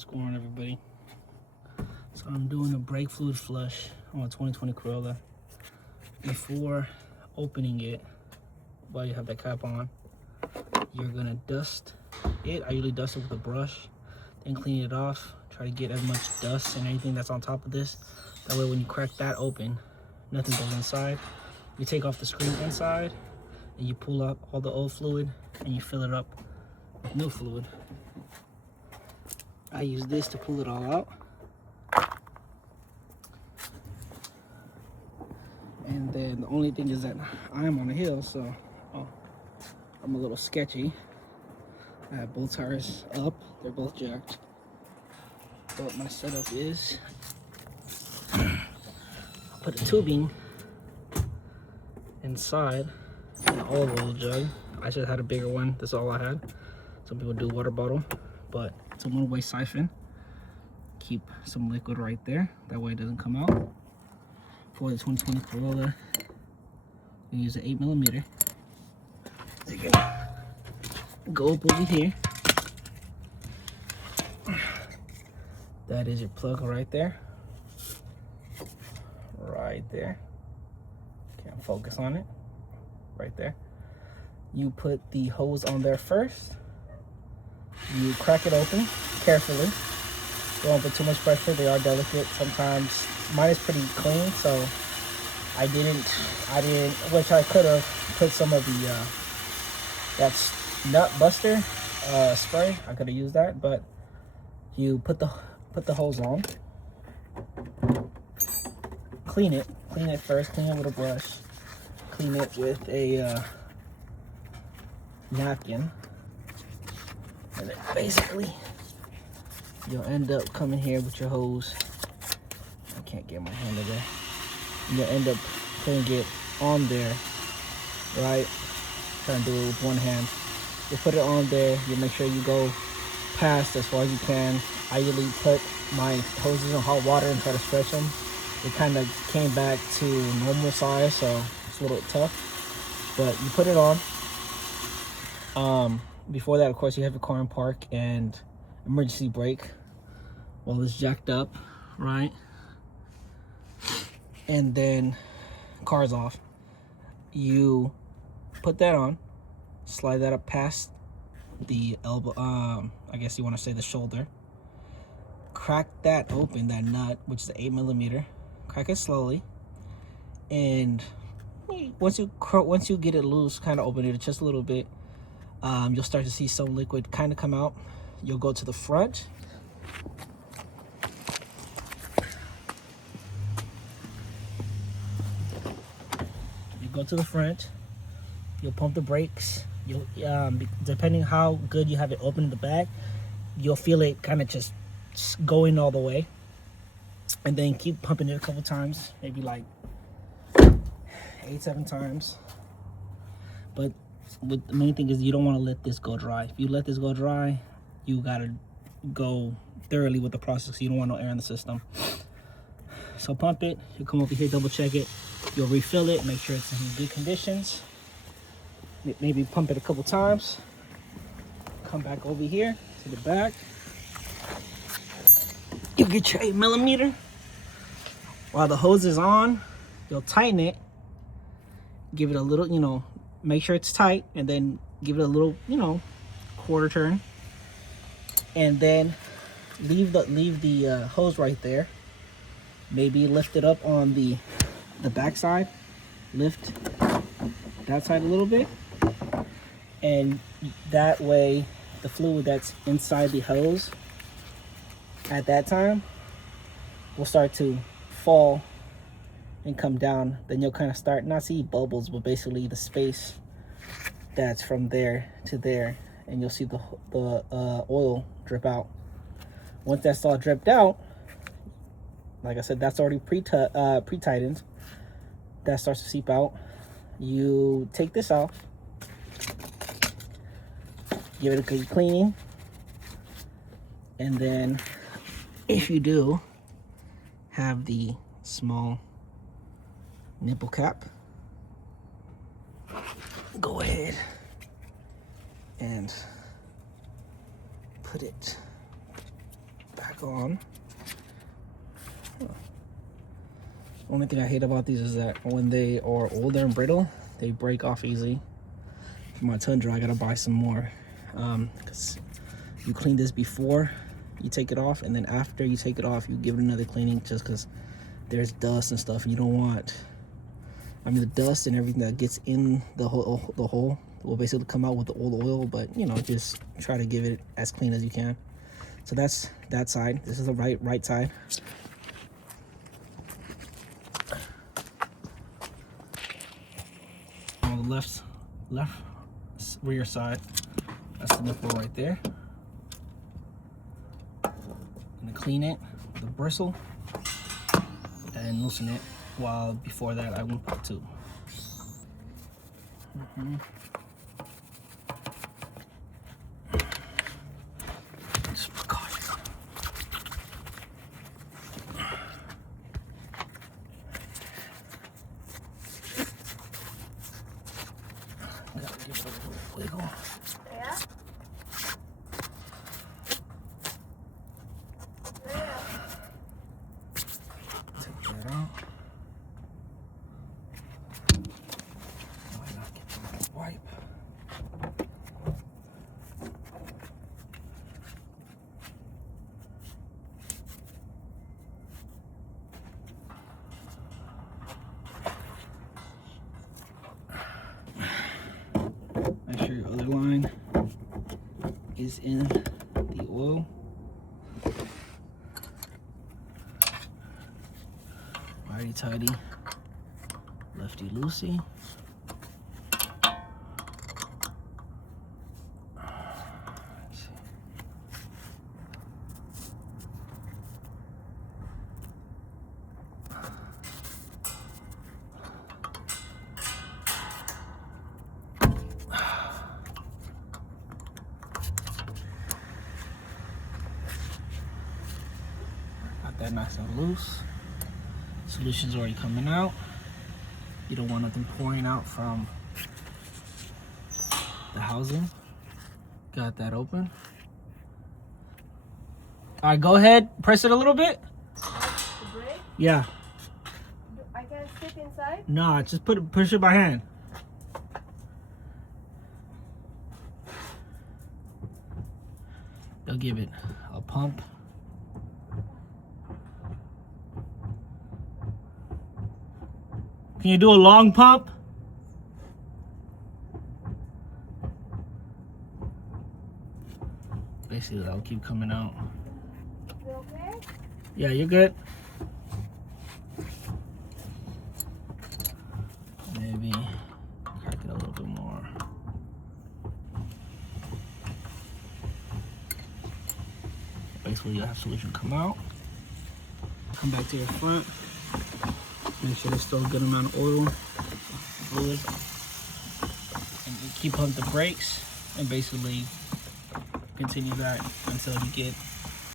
What's going on, everybody? So I'm doing a brake fluid flush on a 2020 Corolla. Before opening it, while you have that cap on, you're gonna dust it. I usually dust it with a brush, then clean it off. Try to get as much dust and anything that's on top of this. That way when you crack that open, nothing goes inside. You take off the screen inside and you pull up all the old fluid and you fill it up with new fluid. I use this to pull it all out. And then the only thing is that I am on a hill, so I'm a little sketchy. I have both tires up, they're both jacked. But my setup is, I'll put a tubing inside an olive oil jug. I just had a bigger one, that's all I had. Some people do water bottle, but it's a one-way siphon. Keep some liquid right there, that way it doesn't come out. For the 2020 Corolla, you use an 8mm. You can go up over here. That is your plug right there. Right there. Can't focus on it. Right there. You put the hose on there first. You crack it open carefully. Don't put too much pressure, they are delicate. Sometimes mine is pretty clean, so I didn't, which I could have put some of the, that's nut buster spray. I could have used that, but you put the hose on, clean it first, clean it with a brush, clean it with a napkin, and then basically you'll end up coming here with your hose. I can't get my hand in there. You'll end up putting it on there, right? Trying to do it with one hand. You put it on there, you make sure you go past as far as you can. I usually put my hoses in hot water and try to stretch them. It kind of came back to normal size, so it's a little tough. But you put it on. Before that, of course, you have your car in park and emergency brake while it's jacked up, right? And then car's off. You put that on, slide that up past the elbow, I guess you want to say the shoulder. Crack that open, that nut, which is 8mm. Crack it slowly, and once you get it loose, kind of open it just a little bit, you'll start to see some liquid kind of come out. You'll go to the front. You go to the front. You'll pump the brakes. You'll depending how good you have it open in the back, you'll feel it kind of just going all the way. And then keep pumping it a couple times, maybe like 8-7 times. But the main thing is you don't want to let this go dry. If you let this go dry, you gotta go thoroughly with the process. You don't want no air in the system. So pump it. You come over here, double check it. You'll refill it, make sure it's in good conditions. Maybe pump it a couple times. Come back over here to the back. You'll get your 8mm. While the hose is on, you'll tighten it. Give it a little, make sure it's tight, and then give it a little, quarter turn. And then leave the hose right there. Maybe lift it up on the back side. Lift that side a little bit, and that way the fluid that's inside the hose at that time will start to fall and come down. Then you'll kind of start not see bubbles, but basically the space that's from there to there, and you'll see the oil drip out. Once that's all dripped out, like I said, that's already pre-tightened. That starts to seep out. You take this off, give it a good cleaning, and then if you do have the small nipple cap, go ahead and put it back on. Only thing I hate about these is that when they are older and brittle, they break off easy. For my Tundra, I gotta buy some more. Because you clean this before you take it off, and then after you take it off, you give it another cleaning, just because there's dust and stuff, and you don't want, I mean, the dust and everything that gets in the hole will basically come out with the old oil, but you know, just try to give it as clean as you can. So that's that side. This is the right side. On the left rear side, that's the nipple right there. I'm gonna clean it with a bristle and loosen it, while before that I went part two. Just precaution. I gotta give it a little wiggle. Yeah? Take that out. Why not get the wipe? Make sure your other line is in the oil. Righty tighty, lefty loosey. Got that nice and loose. Solution's already coming out. You don't want nothing pouring out from the housing. Got that open. All right, go ahead. Press it a little bit. The brake? Yeah. I can sit inside? Nah, just push it by hand. They'll give it a pump. Can you do a long pump? Basically, that'll keep coming out. You okay? Yeah, you're good. Maybe crack it a little bit more. Basically, you'll have solution come out. Come back to your front. Make sure there's still a good amount of oil, fluid, and you keep on the brakes, and basically continue that until you get